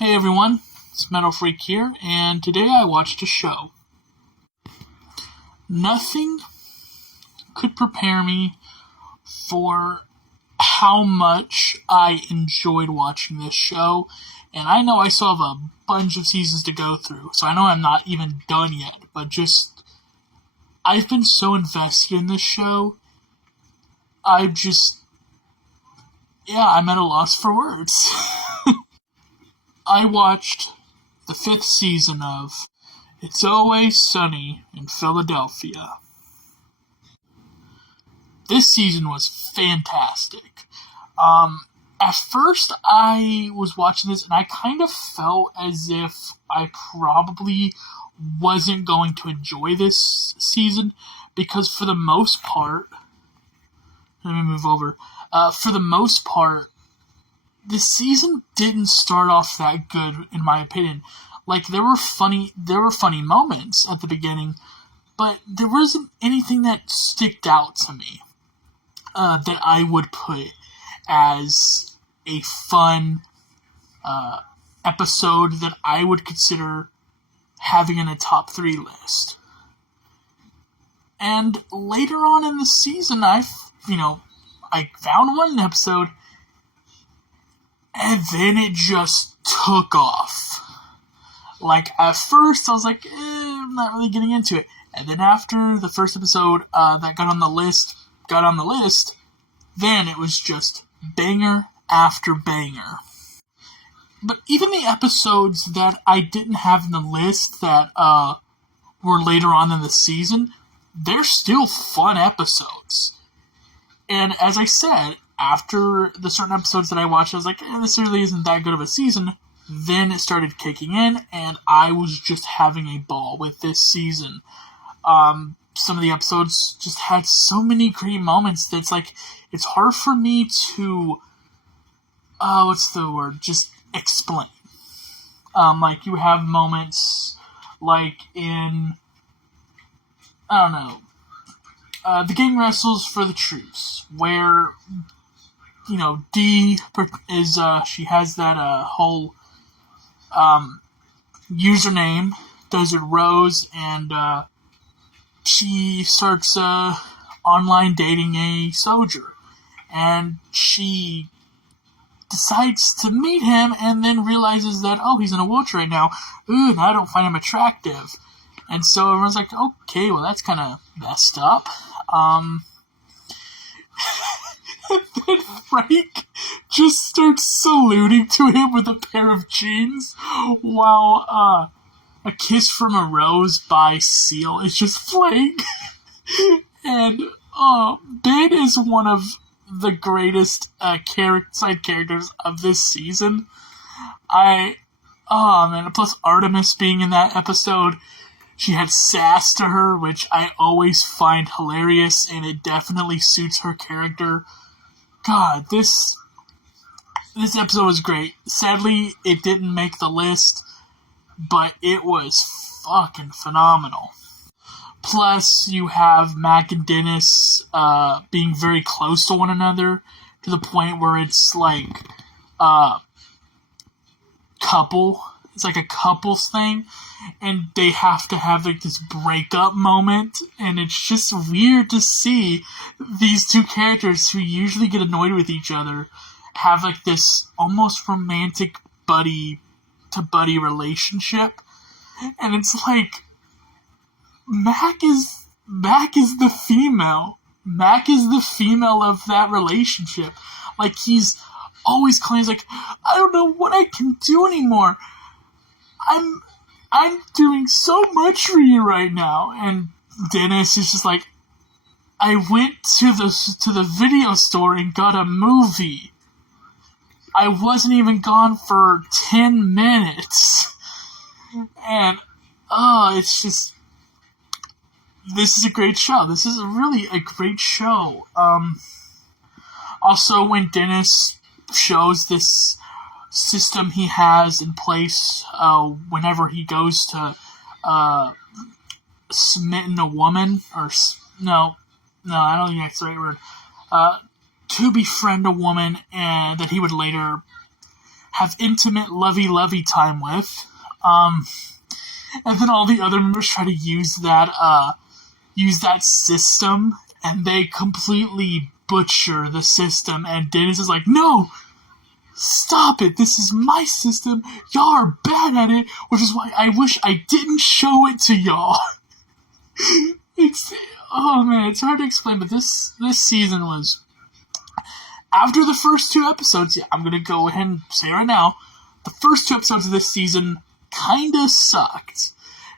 Hey everyone, it's Metal Freak here, and today I watched a show. Nothing could prepare me for how much I enjoyed watching this show, and I know I still have a bunch of seasons to go through, so I know I'm not even done yet, but I've been so invested in this show, I'm at a loss for words. I watched the 5th season of It's Always Sunny in Philadelphia. This season was fantastic. At first I was watching this and I kind of felt as if I probably wasn't going to enjoy this season because for the most part, for the most part, the season didn't start off that good, in my opinion. Like, there were funny moments at the beginning, but there wasn't anything that sticked out to me that I would put as a fun episode that I would consider having in a top 3 list. And later on in the season, I found one episode, and then it just took off. Like, at first, I was like, I'm not really getting into it. And then after the first episode that got on the list, then it was just banger after banger. But even the episodes that I didn't have in the list that were later on in the season, they're still fun episodes. And as I said, after the certain episodes that I watched, I was like, this really isn't that good of a season. Then it started kicking in, and I was just having a ball with this season. Some of the episodes just had so many great moments that it's hard for me to, just explain. Like, you have moments, like in, the gang wrestles for the truce, where Dee is, she has that, whole, username, Desert Rose, and, she starts, online dating a soldier, and she decides to meet him, and then realizes that, he's in a wheelchair right now, and I don't find him attractive, and so everyone's like, okay, well, that's kind of messed up, and then Frank just starts saluting to him with a pair of jeans while A Kiss from a Rose by Seal is just playing. And Ben is one of the greatest side characters of this season. Plus Artemis being in that episode, she had sass to her, which I always find hilarious, and it definitely suits her character. God, this episode was great. Sadly, it didn't make the list, but it was fucking phenomenal. Plus, you have Mac and Dennis being very close to one another, to the point where it's like couple. It's like a couples thing, and they have to have like this breakup moment, and it's just weird to see these two characters who usually get annoyed with each other have like this almost romantic buddy to buddy relationship. And it's like Mac is the female. Mac is the female of that relationship. Like, he's always claims like, I don't know what I can do anymore. I'm doing so much for you right now. And Dennis is just like, I went to the video store and got a movie. I wasn't even gone for 10 minutes. And, it's just, this is a great show. This is really a great show. Also, when Dennis shows this system he has in place whenever he goes to smitten a woman, or no, I don't think that's the right word, to befriend a woman, and that he would later have intimate lovey-lovey time with. And then all the other members try to use that system, and they completely butcher the system, and Dennis is like, no! Stop it! This is my system! Y'all are bad at it! Which is why I wish I didn't show it to y'all! It's hard to explain, but this season was... After the first 2 episodes, yeah, I'm gonna go ahead and say right now, the first 2 episodes of this season kinda sucked.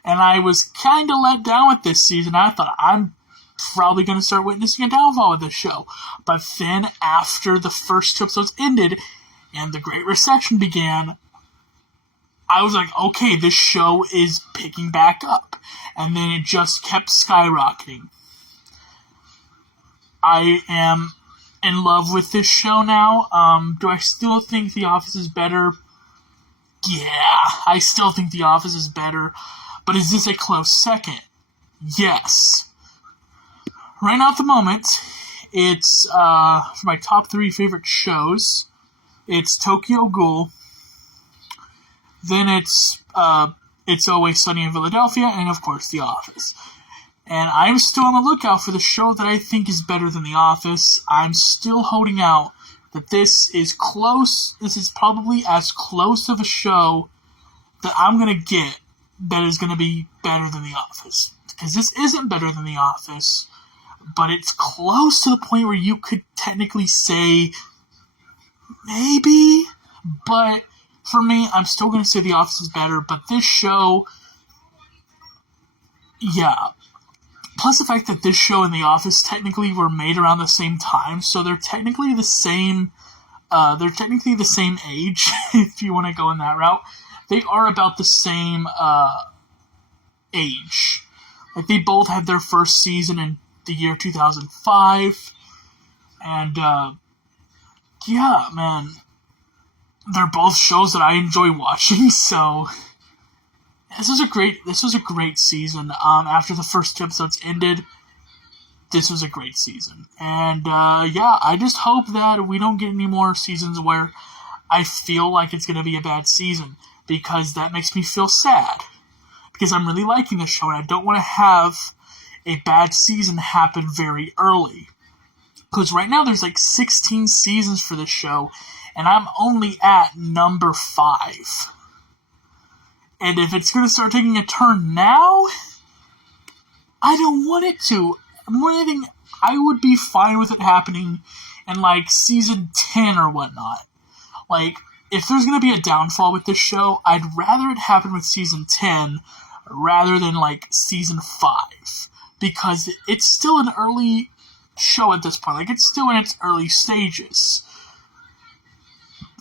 And I was kinda let down with this season. I thought, I'm probably gonna start witnessing a downfall with this show. But then, after the first 2 episodes ended, and the Great Recession began, I was like, okay, this show is picking back up. And then it just kept skyrocketing. I am in love with this show now. Do I still think The Office is better? Yeah, I still think The Office is better. But is this a close second? Yes. Right now at the moment, it's for my top 3 favorite shows. It's Tokyo Ghoul. Then it's Always Sunny in Philadelphia, and of course The Office. And I'm still on the lookout for the show that I think is better than The Office. I'm still holding out that this is close. This is probably as close of a show that I'm gonna get that is gonna be better than The Office. Because this isn't better than The Office, but it's close to the point where you could technically say maybe, but for me, I'm still going to say The Office is better, but this show, yeah. Plus the fact that this show and The Office technically were made around the same time, so they're technically the same age, if you want to go in that route. They are about the same age. Like, they both had their first season in the year 2005, and, yeah, man, they're both shows that I enjoy watching, so this was a great season. After the first 2 episodes ended, this was a great season. And, yeah, I just hope that we don't get any more seasons where I feel like it's gonna be a bad season, because that makes me feel sad. Because I'm really liking this show, and I don't want to have a bad season happen very early. Because right now there's like 16 seasons for this show, and I'm only at number 5. And if it's going to start taking a turn now, I don't want it to. More than anything, I would be fine with it happening in like season 10 or whatnot. Like, if there's going to be a downfall with this show, I'd rather it happen with season 10 rather than like season 5. Because it's still an early show at this point. Like, it's still in its early stages.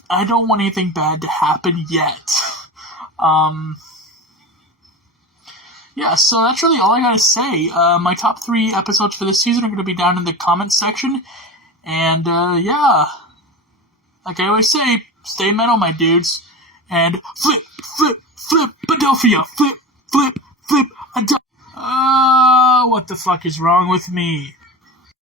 I don't want anything bad to happen yet. Yeah, so that's really all I gotta say. My top 3 episodes for this season are gonna be down in the comments section. And, yeah. Like I always say, stay metal, my dudes. And flip, flip, flip, Philadelphia. Flip, flip, flip, what the fuck is wrong with me?